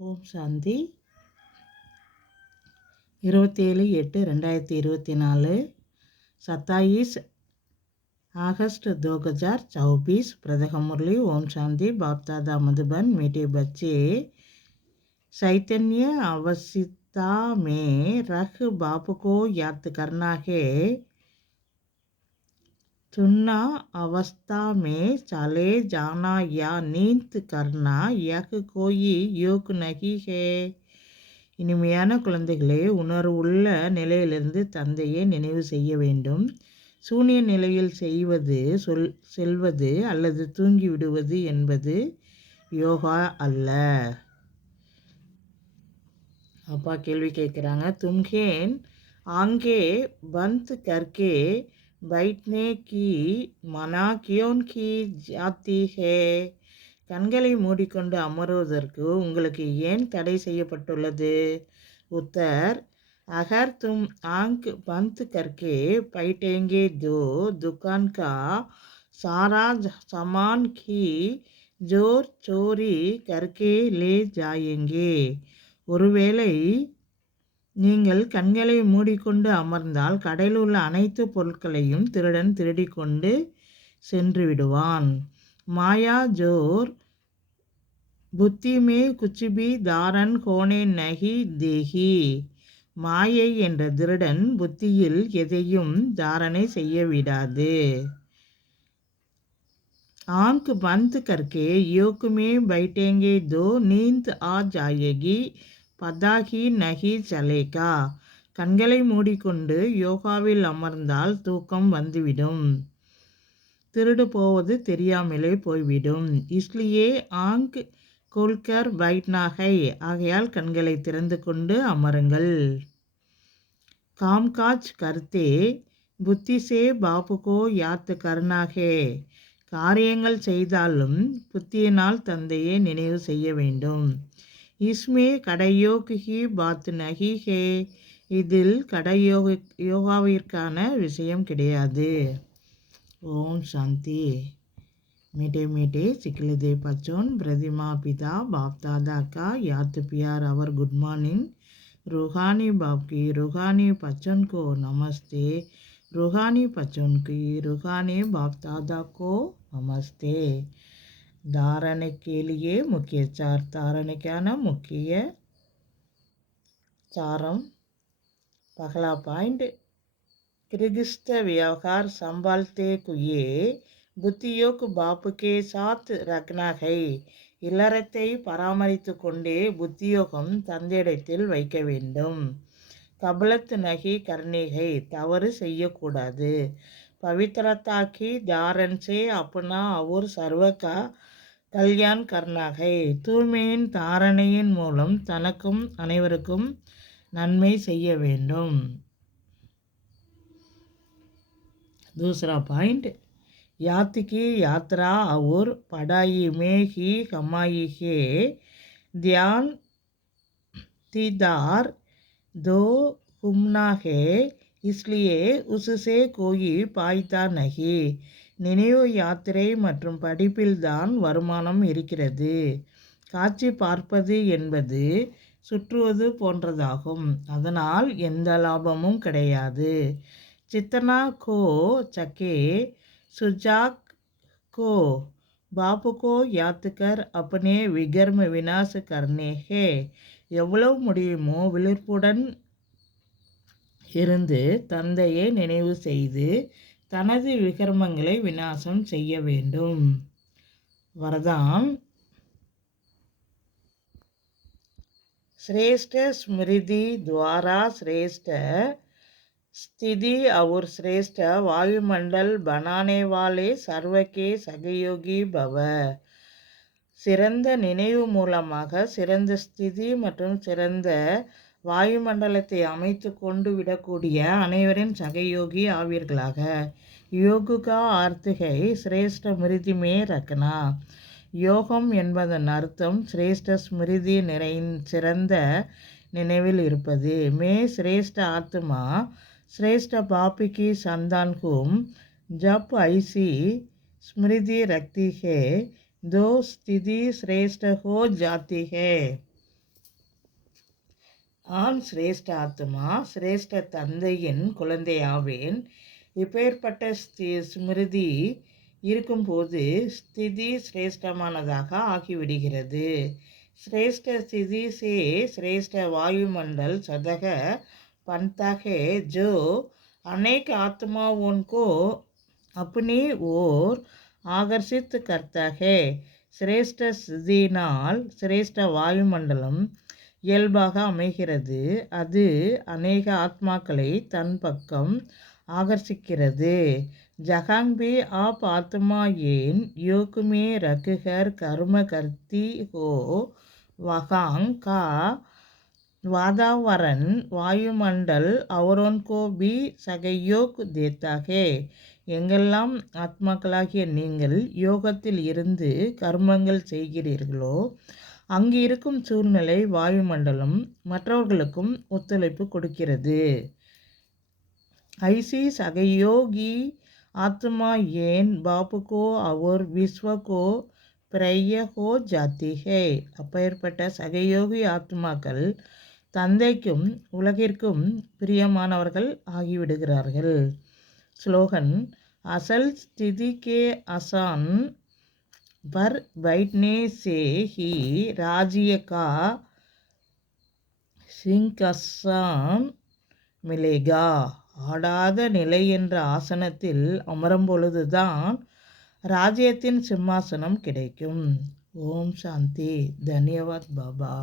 ஓம் சாந்தி 27/8/2024 27 अगस्त 2024 प्रदघ मुरली। ओम शांति। बाप दादा मधुबन। मीठे बच्चे, चैतन्य अवस्था में रख बाप को याद करना है। सुन्ना अवस्था में चले जाना या नींद करना यह कोई योग नहीं है। இனிமையான குழந்தைகளே, உணர்வுள்ள நிலையிலிருந்து தந்தையை நினைவு செய்ய வேண்டும். சூனிய நிலையில் செல்வது அல்லது தூங்கிவிடுவது என்பது யோகா அல்ல. அப்பா கேள்வி கேட்குறாங்க, தும்கேன் ஆங்கே பந்த் கர்கே बैठने की मना क्यों की जाती है? கண்களை மூடிக்கொண்டு அமருவதற்கு உங்களுக்கு ஏன் தடை செய்யப்பட்டுள்ளது? உத்தர், अगर तुम आंख बंद करके बैठेंगे तो दुकान का सारा सामान की जोर चोरी करके ले जाएंगे. ஒருவேளை நீங்கள் கண்களை மூடிக்கொண்டு அமர்ந்தால் கடையில் உள்ள அனைத்து பொருட்களையும் திருடன் திருடிக்கொண்டு சென்று விடுவான். மாயா ஜோர் புத்தி மே குச் பி தாரன் ஹோனே நஹி தேஹி. மாயை என்ற திருடன் புத்தியில் எதையும் தாரணை செய்ய விடாது. ஆங்க் பந்த் கர்கே योग में बैठेंगे तो नींद आ जाएगी, பதாகி நகி சலேகா. கண்களை மூடிக்கொண்டு யோகாவில் அமர்ந்தால் தூக்கம் வந்துவிடும், திருடு போவது தெரியாமலே போய்விடும். இஸ்லியே ஆங்க் கோல்கர் பைட்னா ஹை. ஆகையால் கண்களை திறந்து கொண்டு அமருங்கள். காம்காஜ் கர்த்தே புத்தி சே பாபுகோ யாத் கர்னா ஹே. காரியங்கள் செய்தாலும் புத்தியினால் தந்தையை நினைவு செய்ய வேண்டும். இஸ்மே கடையோக் ஹி பாத் நஹி ஹே. இதில் யோகாவிற்கான விஷயம் கிடையாது. ஓம் சாந்தி। मीठे मीठे सिकलदे बच्चों, प्रतिमा पिता बाप दादा का याद प्यार और गुड मॉर्निंग। रूहानी बाप की रूहानी बच्चों को नमस्ते। रूहानी बच्चों की रूहानी बाप दादा को नमस्ते। धारण के लिए मुख्य चार धारणिकाன मुख्य चारम। पहला पॉइंट, गृहस्थ व्यवहार संभालते हुए बुद्धियोग बाप के साथ रखना है. இல்லறத்தை பராமரித்து கொண்டே புத்தியோகம் தந்தையிடத்தில் வைக்க வேண்டும். கபலத் நகி கர்ணிகை, தவறு செய்யக்கூடாது. पवित्रता की धारण से अपना और सर्व का கல்யாண் கர்ணாகை, தூய்மையின் தாரணையின் மூலம் தனக்கும் அனைவருக்கும் நன்மை செய்ய வேண்டும். दूसरा पॉइंट, यात की यात्रा और पढ़ाई में ही कमाई है. ध्यान दीदार दो घूमना है, इसलिए उससे कोई फायदा नहीं. நினைவு யாத்திரை மற்றும் படிப்பில்தான் வருமானம் இருக்கிறது. காட்சி பார்ப்பது என்பது சுற்றுவது போன்றதாகும், அதனால் எந்த லாபமும் கிடையாது. சித்தனா கோ சக்கே சுஜாக் கோ பாபு கோ யாத்கர் अपने विकर्म विनाश करने हैं. எவ்வளவு முடியுமோ விழிப்புடன் இருந்து தந்தையை நினைவு செய்து தனது விகர்மங்களை விநாசம் செய்ய வேண்டும். वरदान, श्रेष्ठ स्मृति द्वारा श्रेष्ठ स्थिति और श्रेष्ठ वायुमंडल बनाने वाले सर्व के सहयोगी भव. சிறந்த நினைவு மூலமாக சிறந்த ஸ்திதி மற்றும் சிறந்த வாயுமண்டலத்தை அமைத்து கொண்டு விடக்கூடிய அனைவரின் சகயோகி ஆவீர்களாக. योग का अर्थ है श्रेष्ठ स्मृति में रखना. யோகம் என்பதன் அர்த்தம் சிரேஷ்ட ஸ்மிருதி சிறந்த நினைவில் இருப்பது. மே சிரேஷ்ட ஆத்மா श्रेष्ठ बाप की संतान हूँ. जब ऐसी स्मृति रखती है दो स्थिति श्रेष्ठ हो जाती है. ஆண் சிரேஷ்ட ஆத்மா சிரேஷ்ட தந்தையின் குழந்தையாவேன். இப்பேற்பட்ட ஸ்மிருதி இருக்கும்போது ஸ்திதி சிரேஷ்டமானதாக ஆகிவிடுகிறது. श्रेष्ठ स्थिति से श्रेष्ठ वायुमंडल सदह बनता है, जो अनेक आत्माओं को अपनी ओर आकर्षित करता है. श्रेष्ठ स्थितिनाल श्रेष्ठ வாயுமண்டலம் இயல்பாக அமைகிறது. அது அநேக ஆத்மாக்களை தன் பக்கம் ஆகர்ஷிக்கிறது. जहाँ भी आप आत्मा येन योग में रखकर कर्म करती हो, वहाँ का वातावरण वायुमंडल औरों को भी सहयोग देता है. எங்கெல்லாம் ஆத்மாக்களாகிய நீங்கள் யோகத்தில் இருந்து கர்மங்கள் செய்கிறீர்களோ அங்கு இருக்கும் சூழ்நிலை வாயுமண்டலம் மற்றவர்களுக்கும் ஒத்துழைப்பு கொடுக்கிறது. ஐசி சகயோகி आत्मा येन बाप को और विश्व को प्रिय हो जाती है. அப்பேற்பட்ட சகயோகி ஆத்மாக்கள் தந்தைக்கும் உலகிற்கும் பிரியமானவர்கள் ஆகிவிடுகிறார்கள். ஸ்லோகன் असल स्थिति के आसान पर बैठने से ही राज्य का सिंहासन मिलेगा. ஆடாத நிலை என்ற ஆசனத்தில் அமரும் பொழுதுதான் ராஜ்யத்தின் சிம்மாசனம் கிடைக்கும். ஓம் சாந்தி. தன்யவாத் பாபா.